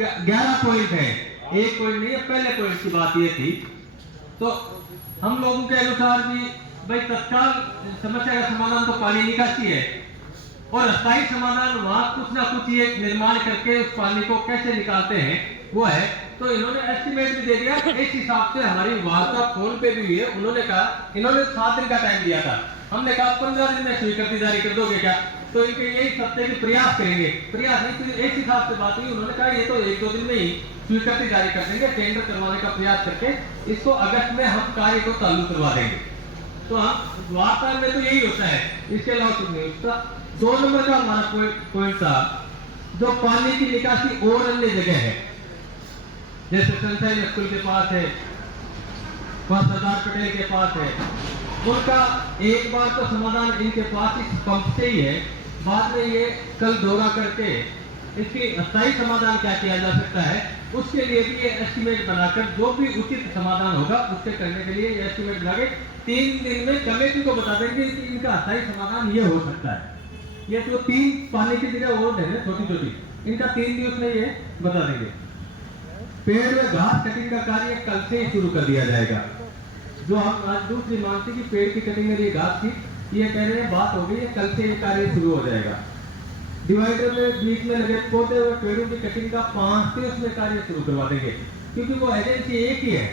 11 point है, एक point नहीं है। पहले पॉइंट की बात ये थी, तो हम लोगों के अनुसार भी भाई तत्काल समस्या का समाधान तो पानी निकासी है, और अस्थायी समाधान वहां कुछ ना कुछ ये निर्माण करके उस पानी को कैसे निकालते हैं वो है। तो इन्होंने एस्टिमेट भी दे दिया। इस हिसाब से हमारी वार्ता फोन पे भी हुई है। उन्होंने कहा, इन्होंने 7 दिन का टाइम दिया था, हमने कहा 15 दिन में स्वीकृति जारी कर दोगे क्या? तो इनके यही सत्य के प्रयास करेंगे, प्रयास नहीं तो एक हिसाब से बात हुई। उन्होंने कहा ये तो 1-2 दिन में ही स्वीकृति जारी कर देंगे, टेंडर करवाने का प्रयास करके इसको अगस्त में हम कार्य को चालू करवा देंगे। तो हम वार्ता में तो यही होता है, इसके अलावा कुछ नहीं। उसका 2 नंबर का हमारा पॉइंट था, जो पानी की निकासी और अन्य जगह है, जैसे सनशाइन स्कूल के पास है, सरदार पटेल के पास है, उनका एक बार तो समाधान इनके पास इस पंप से ही है। बाद में ये कल दौरा करके इसकी अस्थायी समाधान क्या किया जा सकता है, उसके लिए भी ये एस्टिमेट बनाकर जो भी उचित समाधान होगा उसके करने के लिए ये एस्टिमेट बनाके 3 दिन में कमेटी को बता देंगे कि इनका अस्थायी समाधान ये हो सकता है। ये जो 3 पानी की जगह और है छोटी छोटी, इनका 3 दिवस में ये बता देंगे। पेड़ में घास कटिंग का कार्य कल से ही शुरू कर दिया जाएगा। जो हम आज दूसरी मांग थी कि पेड़ की कटिंग में घास की, ये कह रहे हैं बात हो गई, कल से ये कार्य शुरू हो जाएगा। डिवाइडर में बीच में लगे पौधे हुए पेड़ों की कटिंग का 5 से उसमें कार्य शुरू करवा देंगे, क्योंकि वो एजेंसी एक ही है।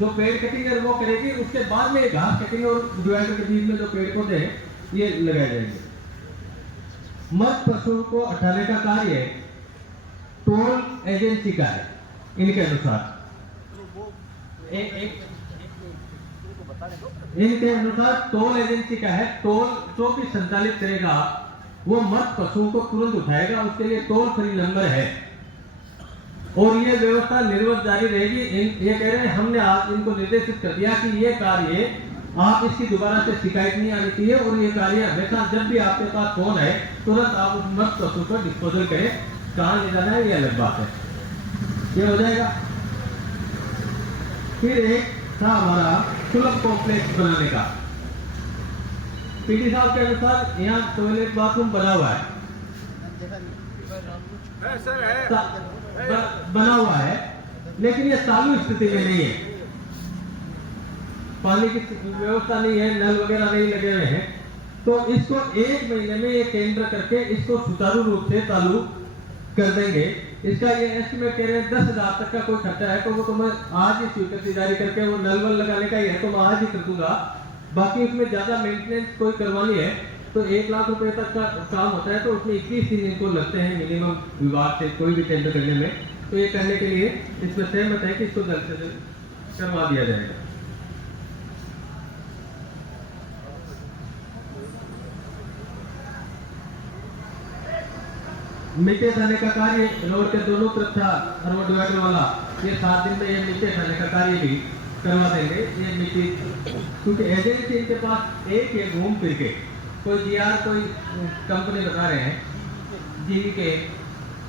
जो पेड़ कटिंग है वो करेगी, उसके बाद में घास कटिंग और डिवाइडर के बीच में जो पेड़ पौधे हैं ये लगाए जाएंगे। मत पशु को हटाने का कार्य टोल एजेंसी का है इनके अनुसार। इनके अनुसार टोल एजेंसी का है, टोल जो भी संचालित करेगा वो मत पशुओं को तुरंत उठाएगा, उसके लिए टोल फ्री नंबर है और ये व्यवस्था निर्वत जारी रहेगी। ये कह रहे हैं हमने आज इनको निर्देशित कर दिया कि ये कार्य आप इसकी दोबारा से शिकायत नहीं आनी चाहिए और ये कार्य हमेशा जब भी आपके पास फोन है तुरंत आप उस मत पशु को डिस्पोजल करें। कहाँ ले जाना है ये अलग बात है, ये हो जाएगा। फिर एक था हमारा सुलभ कॉम्प्लेक्स बनाने का। पीडी साहब के अनुसार यहाँ टॉयलेट बाथरूम बना हुआ है, बना हुआ है, लेकिन ये चालू स्थिति में नहीं है, पानी की व्यवस्था नहीं है, नल वगैरह नहीं लगे हुए हैं। तो इसको 1 महीने में ये टेंडर करके इसको सुचारू रूप से चालू कर देंगे। इसका ये एस्टिमेट कह रहे हैं 10,000 तक का कोई खर्चा है, तो वो तो मैं आज ही स्वीकृति जारी करके वो नल वल लगाने का ही है तो मैं आज ही कर दूंगा। बाकी उसमें ज्यादा मेंटेनेंस कोई करवानी है तो 1 लाख रुपए तक का काम होता है, तो उसमें 21 दिन इनको लगते हैं मिनिमम विभाग से कोई भी टेंडर करने में। तो ये करने के लिए इसमें सहमत है कि इसको जल्द से जल्द करवा दिया जाएगा। मिट्टी हटाने का कार्य रोड के दोनों तरफ था, रोड डिवाइडर वाला, ये 7 दिन में ये मिट्टी हटाने का कार्य भी करवा देंगे। ये मिट्टी क्योंकि एजेंसी इनके पास एक है, घूम फिर के कोई जीआर कोई कंपनी बता रहे हैं जीवी के,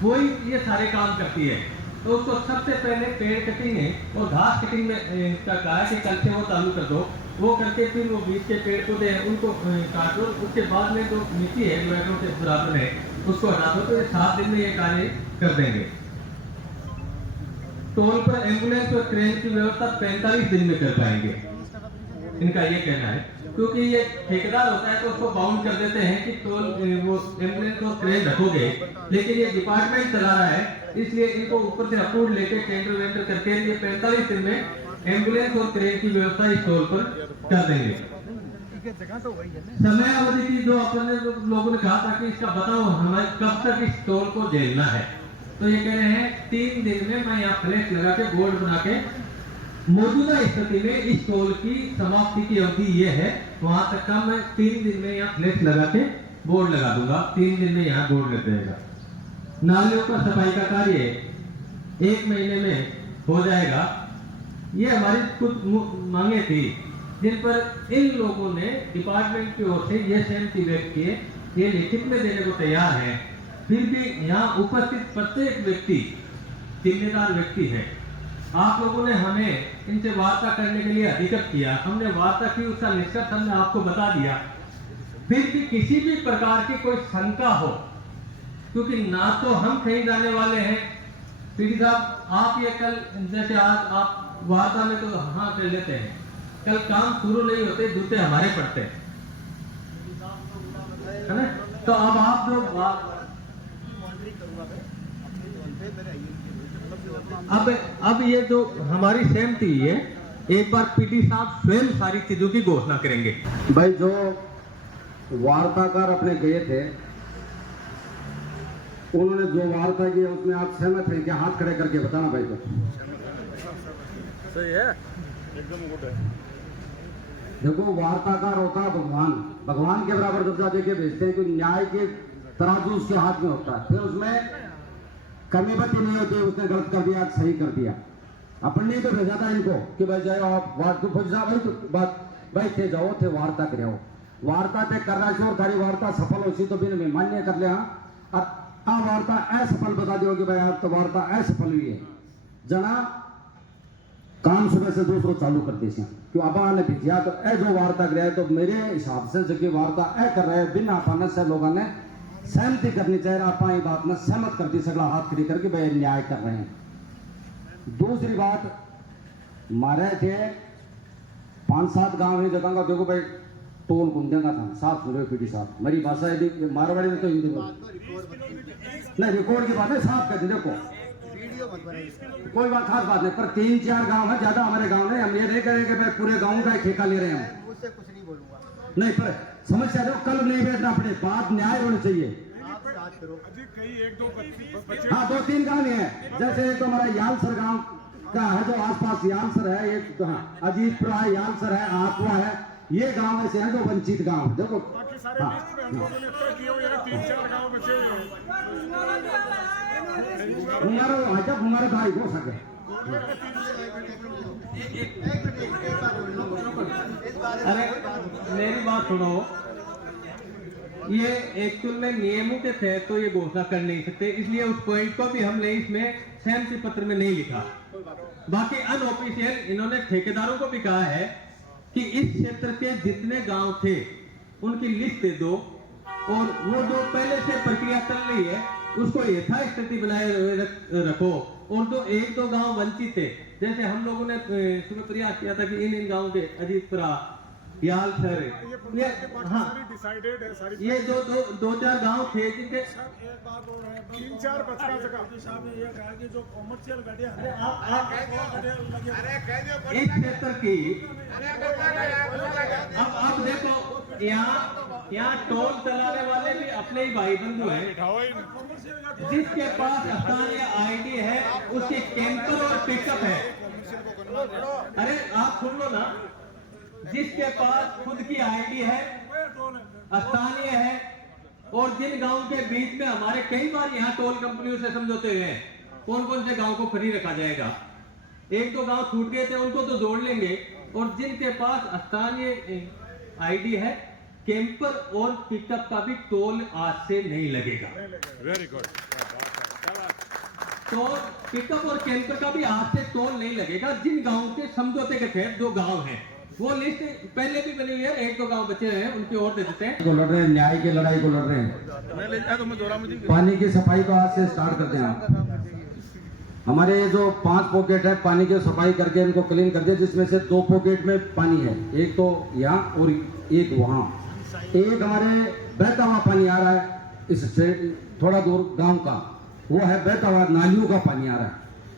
वही ये सारे काम करती है। तो उसको सबसे पहले पेड़ कटिंग है और घास कटिंग में कहा कि कल से वो चालू कर दो, वो करके फिर वो बीच के पेड़ पौधे हैं उनको काटो, उसके बाद में जो मिट्टी है डिवाइडरों के बराबर है उसको हटा दो। तो ये 7 दिन में ये कार्य कर देंगे। टोल पर एम्बुलेंस और क्रेन की व्यवस्था 45 दिन में कर पाएंगे, इनका ये कहना है। क्योंकि ये ठेकेदार होता है तो उसको बाउंड कर देते हैं कि टोल वो एम्बुलेंस और क्रेन रखोगे, लेकिन ये डिपार्टमेंट चला रहा है इसलिए इनको ऊपर से अप्रूव लेके टेंडर वेंडर करके ये 45 दिन में एम्बुलेंस और क्रेन की व्यवस्था इस टोल पर कर देंगे। समय अवधि की जो अपने लोगों ने कहा था कि इसका बताओ हमें कब तक इस टोल को झेलना है, तो ये कह रहे हैं 3 दिन में मैं यहाँ फ्लैश लगा के बोर्ड बना के मौजूदा स्थिति में इस टोल की समाप्ति की अवधि ये है, वहां तक का मैं 3 दिन में यहाँ फ्लैश लगा के बोर्ड लगा दूंगा, 3 दिन में यहाँ बोर्ड लग जाएगा। नालियों का सफाई का कार्य 1 महीने में हो जाएगा। ये हमारी कुछ मांगे थी जिन पर इन लोगों ने डिपार्टमेंट की ओर से ये सहमति व्यक्त किए, ये लिखित में देने को तैयार है। फिर भी यहाँ उपस्थित प्रत्येक व्यक्ति जिम्मेदार व्यक्ति है। आप लोगों ने हमें इनसे वार्ता करने के लिए अधिकृत किया, हमने वार्ता की, उसका निष्कर्ष हमने आपको बता दिया। फिर भी किसी भी प्रकार की कोई शंका हो, क्योंकि ना तो हम कहीं जाने वाले हैं पीडी साहब, आप ये कल जैसे आज आप वार्ता में तो हाँ कर लेते हैं, कल काम शुरू नहीं होते जूते हमारे पड़ते हैं, है ना? तो अब आप जो अब ये जो हमारी सहमति है, एक बार पीडी साहब स्वयं सारी चीजों की घोषणा करेंगे। भाई जो वार्ताकार अपने गए थे, उन्होंने जो वार्ता की उसमें आप सहमत हैं क्या? हाथ खड़े करके बताना भाई। तो सही है, एकदम गुड है। देखो, वार्ताकार होता है भगवान, भगवान के बराबर दर्जा देके भेजते हैं कि न्याय के तराजू उसके हाथ में होता है, फिर उसमें कमी बत्ती नहीं होती। उसने गलत कर दिया, सही कर दिया, अपन नहीं तो भेजा था इनको कि भाई जाओ आप वार्ता भाई तो बात भाई थे जाओ थे वार्ता करे हो, वार्ता ते कर रहा है और तारी वार्ता सफल होती तो बिन मान्य कर ले। हाँ, आ वार्ता असफल बता दो कि भाई आज तो वार्ता असफल हुई है, जना काम सुबह से दूसरों चालू करते हैं क्यों अब आने भेजिया तो ए जो वार्ता कर रहा है, तो मेरे हिसाब से जो वार्ता ए कर रहे हैं बिना पाने से लोगों ने सहमति करनी चाहिए। आप ये बात में सहमत कर दी, सगला हाथ खड़ी करके भाई न्याय कर रहे हैं। दूसरी बात, मारे थे 5-7 गांव है जगह का, देखो भाई टोल घूमने का था, साफ सुनो पीटी साहब, मेरी भाषा है मारवाड़ी में तो हिंदी नहीं, रिकॉर्ड की बात है, साफ कर दी। देखो कोई बात खास बात नहीं, पर 3-4 गांव है, ज्यादा हमारे गांव नहीं, हम ये नहीं करेंगे भाई पूरे गांव का ठेका ले रहे हैं, उससे कुछ नहीं बोलूंगा। नहीं, पर समस्या जो कल नहीं बैठना पड़े, बात न्याय होनी चाहिए। आप बात करो। हाँ, 2-3 गांव है, जैसे एक तो हमारा यालसर गांव का है, जो आसपास यालसर है, एक तो हाँ अजीतपुरा है, यालसर है, आकुआ है, ये गांव ऐसे हैं जो वंचित गांव। देखो हमारे भाई हो सके। अरे मेरी बात सुनो, ये एक्चुअल में नियमों के तहत तो ये घोषणा कर नहीं सकते, इसलिए उस पॉइंट को भी हमने इसमें सहमति पत्र में नहीं लिखा। बाकी अनऑफिशियल इन्होंने ठेकेदारों को भी कहा है कि इस क्षेत्र के जितने गांव थे उनकी लिस्ट दे दो, और वो जो पहले से प्रक्रिया चल रही है उसको यथास्थिति बनाए रखो, और जो 1-2 गांव वंचित थे, जैसे हम लोगों ने सुबह प्रयास किया था कि इन गांव के अजीतपुरा, यालसर, ये हाँ डिसाइडेड है सारी, ये जो 2-4 गांव थे जिनके एक बात और है, 3-4 बचका साहब ने ये कहा कि जो कॉमर्शियल गाड़ियां इस क्षेत्र की, अब देखो यहाँ टोल चलाने वाले भी अपने ही भाई बंधु हैं, जिसके पास स्थानीय आईडी है उसके कैंपर और पिकअप है। अरे आप सुन लो ना, जिसके पास खुद की आईडी है, स्थानीय है, और जिन गांव के बीच में हमारे कई बार यहाँ टोल कंपनियों से समझौते हुए हैं, कौन कौन से गांव को फ्री रखा जाएगा, 1-2 गांव छूट गए थे उनको तो जोड़ लेंगे, और जिनके पास स्थानीय आईडी है, कैंपर और पिकअप का भी टोल आज से नहीं लगेगा। Very good. तो पिकअप और कैंपर का भी आज से टोल नहीं लगेगा। जिन गांव के समझौते के तहत जो गांव हैं, वो लिस्ट पहले भी बनी हुई है, 1-2 गांव बचे हैं, उनकी और दे देते हैं। लड़ रहे हैं, न्याय की लड़ाई को लड़ रहे हैं। पानी की सफाई को आज से स्टार्ट करते हैं आप। हमारे जो 5 पॉकेट है, पानी की सफाई करके इनको क्लीन कर दिया, जिसमें से 2 पॉकेट में पानी है, एक तो यहाँ और एक वहाँ। एक हमारे बहता हुआ पानी आ रहा है इससे थोड़ा दूर गांव का, वो है बहता हुआ नालियों का पानी आ रहा है,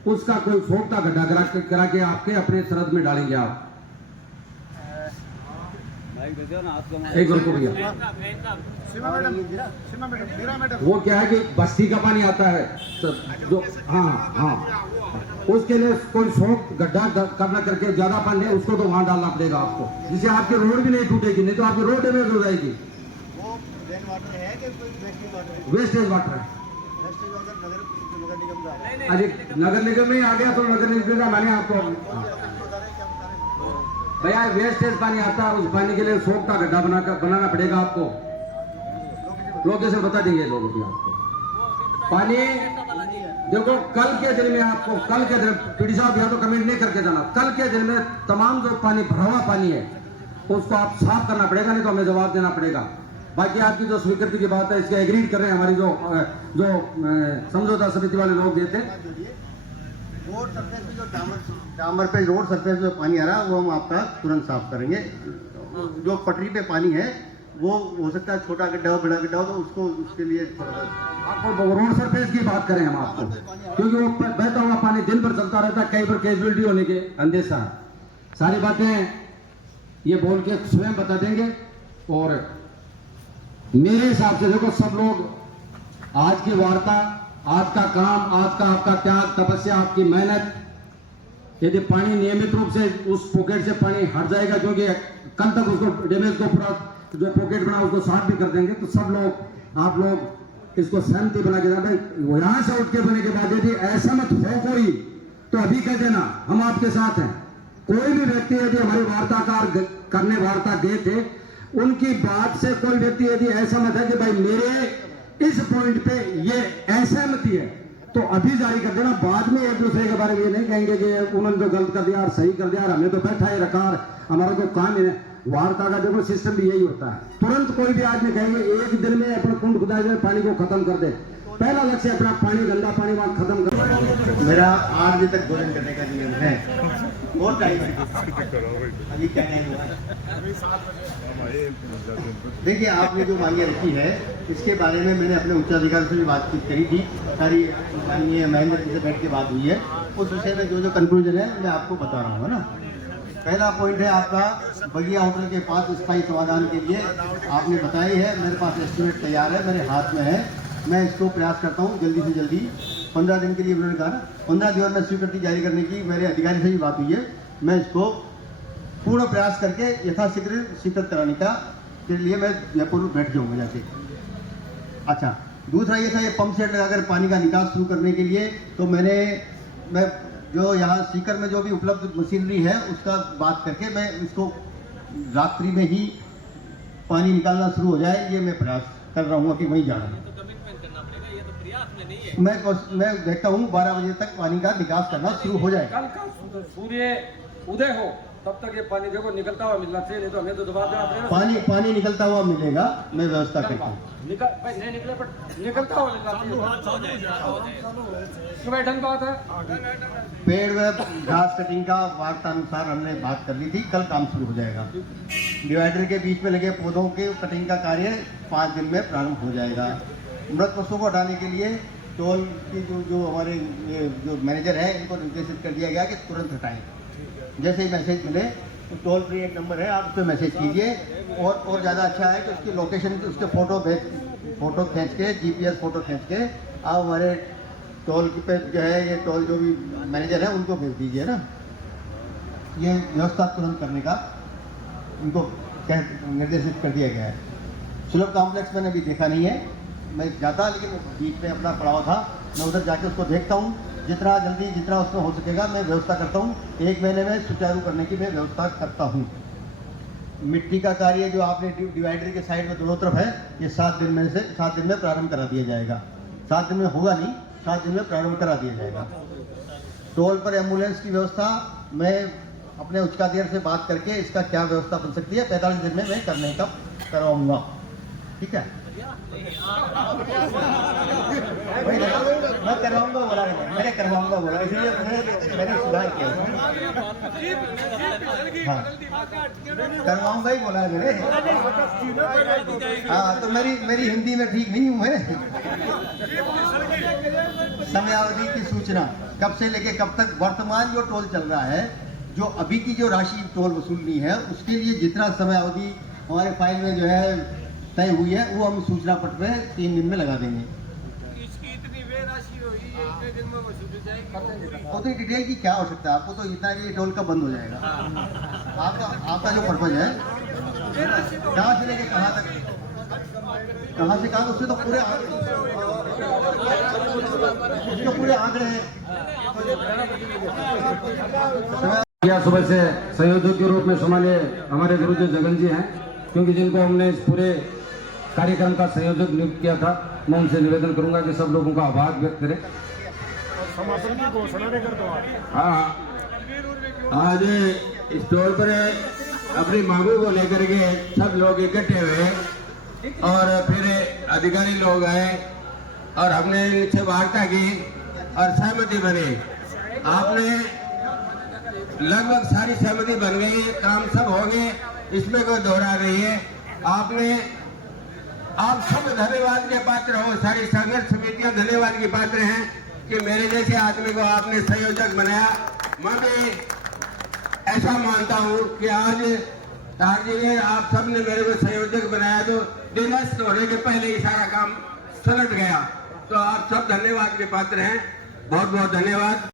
उसका कोई फोक का गड्ढा करा के आपके अपने सरहद में डालेंगे आप। एक को भैया, वो क्या है कि बस्ती का पानी आता है जो, हाँ, उसके लिए कोई शौक गड्ढा करना करके ज्यादा पानी है उसको तो वहां डालना पड़ेगा आपको, जिससे आपकी रोड भी नहीं टूटेगी, नहीं तो आपकी रोड डैमेज हो जाएगी। वो रेन वाटर है कि वेस्टेज वाटर है? वेस्टेज वाटर है। वेस्टेज वाटर नगर निगम का है। अरे नगर निगम में ही आ गया तो नगर निगम का मैंने आपको भैया वेस्टेज पानी आता है, उस पानी के लिए शौक का गड्ढा बनाना पड़ेगा आपको, लोकेशन बता देंगे लोगों की आपको। पानी देखो कल के दिन में आपको, कल के दिन पीडी साहब यहाँ तो कमेंट नहीं करके जाना, कल के दिन में तमाम जो पानी भरा हुआ पानी है उसको आप साफ करना पड़ेगा, नहीं तो हमें जवाब देना पड़ेगा। बाकी आपकी जो स्वीकृति की बात है इसके एग्रीड कर रहे हैं हमारी जो समझौता समिति वाले लोग देते रोड सरफेस पे जो डामर पे रोड सरफेस पे पानी आ रहा है वो हम आपका तुरंत साफ करेंगे। जो पटरी पे पानी है वो हो सकता है छोटा गड्ढा हो बड़ा गड्ढा हो, तो उसको उसके लिए आपको रोड सरफेस की बात करें हम आपको, क्योंकि वो बहता हुआ पानी दिन भर चलता रहता है, कई बार कैजुअलिटी होने के अंदेशा है। सारी बातें ये बोल के स्वयं बता देंगे। और मेरे हिसाब से देखो सब लोग आज की वार्ता, आज का काम, आज का आपका त्याग, तपस्या, आपकी मेहनत, यदि पानी नियमित रूप से उस पॉकेट से पानी हट जाएगा, क्योंकि कल तक उसको डैमेज को पूरा जो पॉकेट बना उसको साफ भी कर देंगे, तो सब लोग आप लोग इसको सहमति बना के जाते हैं। यहां से उठ के बने के बाद यदि ऐसा मत हो कोई तो अभी कह देना हम आपके साथ हैं। कोई भी व्यक्ति यदि हमारे वार्ताकार करने वार्ता गए थे, उनकी बात से कोई व्यक्ति यदि ऐसा मत है कि भाई मेरे इस पॉइंट पे ये असहमति है, तो अभी जारी कर देना। बाद में एक दूसरे के बारे में ये नहीं कहेंगे कि उन्होंने तो गलत कर दिया और सही कर दिया और हमने तो बैठा है रखा, हमारा तो काम है। वार्ता का देखो सिस्टम भी यही होता है, तुरंत कोई भी आदमी कहेंगे एक दिन में अपना कुंड खुदा जाए पानी को खत्म कर दे। पहला लक्ष्य अपना पानी, गंदा पानी वहां खत्म कर। मेरा 8 बजे तक भोजन करने का नियम है। बहुत टाइम है, अभी क्या टाइम हुआ है? देखिए, आपने जो मांगे रखी है इसके बारे में मैंने अपने उच्चाधिकारी से भी बातचीत करी थी, सारी माननीय महेंद्र जी से बैठ के बात हुई है। उस विषय में जो कंक्लूजन है मैं आपको बता रहा हूँ ना। पहला पॉइंट है आपका बगिया होटल के पास स्थायी समाधान के लिए आपने बताई है, मेरे पास एस्टिमेट तैयार है, मेरे हाथ में है। मैं इसको प्रयास करता हूँ जल्दी से जल्दी, 15 दिन के लिए उन्होंने कहा, 15 दिन में स्वीकृति जारी करने की मेरे अधिकारी से भी बात हुई है। मैं इसको पूर्ण प्रयास करके यथाशीघ्र स्वीकृत कराने का के लिए मैं जयपुर बैठ जाऊँगा जाके। अच्छा, दूसरा ये था, ये पंप सेट लगाकर पानी का निकास शुरू करने के लिए तो मैं जो यहाँ सीकर में जो भी उपलब्ध मशीनरी है उसका बात करके मैं इसको रात्रि में ही पानी निकालना शुरू हो जाए, ये मैं प्रयास कर रहा हूँ कि वहीं जाना है। मैं देखता हूँ 12 बजे तक पानी का निकास करना शुरू हो जाए। कल का सूर्य उदय हो तब तक ये पानी देखो निकलता हुआ मिलना चाहिए, नहीं तो हमें तो दबाव देना पड़ेगा। पानी निकलता हुआ मिलेगा, मैं व्यवस्था करता हूँ। नहीं निकले पर निकलता हुआ मिलना ढंग बात है। पेड़ व घास कटिंग का वार्तानुसार हमने बात कर ली थी, कल काम शुरू हो जाएगा। डिवाइडर के बीच में लगे पौधों के कटिंग का कार्य 5 दिन में प्रारंभ हो जाएगा। मृत पशुओं को हटाने के लिए टोल की जो हमारे जो मैनेजर है इनको निर्देशित कर दिया गया कि तुरंत हटाएं। जैसे ही मैसेज मिले तो टोल फ्री एक नंबर है, आप उस पर मैसेज कीजिए। और ज़्यादा अच्छा है कि उसकी लोकेशन, उसके फोटो खींच के, GPS फोटो खींच के आप हमारे टोल पे जो है ये टोल जो भी मैनेजर है उनको भेज दीजिए ना। ये व्यवस्था तुरंत करने का उनको निर्देशित कर दिया गया है। सुलभ कॉम्प्लेक्स मैंने अभी देखा नहीं है, मैं जाता लेकिन बीच में अपना पड़ाव था, मैं उधर जाके उसको देखता हूँ। जितना जल्दी जितना उसमें हो सकेगा मैं व्यवस्था करता हूँ। 1 महीने में सुचारू करने की मैं व्यवस्था करता हूँ। मिट्टी का कार्य जो आपने डिवाइडर के साइड में दोनों तरफ है, ये 7 दिन में प्रारंभ करा दिया जाएगा। 7 दिन में होगा नहीं, 7 दिन में प्रारंभ करा दिया जाएगा। टोल पर एम्बुलेंस की व्यवस्था मैं अपने उच्चाधिकारी से बात करके इसका क्या व्यवस्था बन सकती है 45 दिन में मैं करने का करवाऊंगा। ठीक है, मैं करवाऊंगा बोला, मैंने करवाऊंगा बोला, इसलिए मैंने सुधार किया। हाँ, करवाऊंगा ही बोला है मैंने। हाँ, तो मेरी हिंदी में ठीक नहीं हूँ मैं। समयावधि की सूचना कब से लेके कब तक, वर्तमान जो टोल चल रहा है, जो अभी की जो राशि टोल वसूलनी है उसके लिए जितना समय अवधि हमारे फाइल में जो है तय हुई है वो हम सूचना पट में 3 दिन में लगा देंगे। इसकी इतनी वे राशि होगी, इतने दिन में वसूली जाएगी। वो तो डिटेल की क्या आवश्यकता है आपको, तो इतना कि टोल का बंद हो जाएगा। आपका जो पर्पज है कहाँ से लेके कहाँ तक, कहाँ से कहाँ, उससे तो पूरे आंकड़े हैं। सुबह से संयोजक के रूप में संभाले हमारे गुरुजी जगन जी हैं, क्योंकि जिनको हमने इस पूरे कार्यक्रम का संयोजक नियुक्त किया था। मैं उनसे निवेदन करूंगा कि सब लोगों का आभार व्यक्त करें। समापन की घोषणा भी कर दो। हाँ, आज स्टोर पर अपनी मांगों को लेकर के सब लोग इकट्ठे हुए और फिर अधिकारी लोग आए और हमने इनसे वार्ता की और सहमति बनी। आपने लगभग सारी सहमति बन गई है, काम सब हो गए, इसमें कोई दोहरा नहीं है। आप सब धन्यवाद के पात्र हो, सारी संघर्ष समितियां धन्यवाद की पात्र हैं कि मेरे जैसे आदमी को आपने संयोजक बनाया। मैं भी ऐसा मानता हूं कि आज तार जी ने, आप सब ने मेरे को संयोजक बनाया, तो दिनस्थ होने के पहले ही सारा काम सलट गया। तो आप सब धन्यवाद के पात्र हैं, बहुत बहुत धन्यवाद।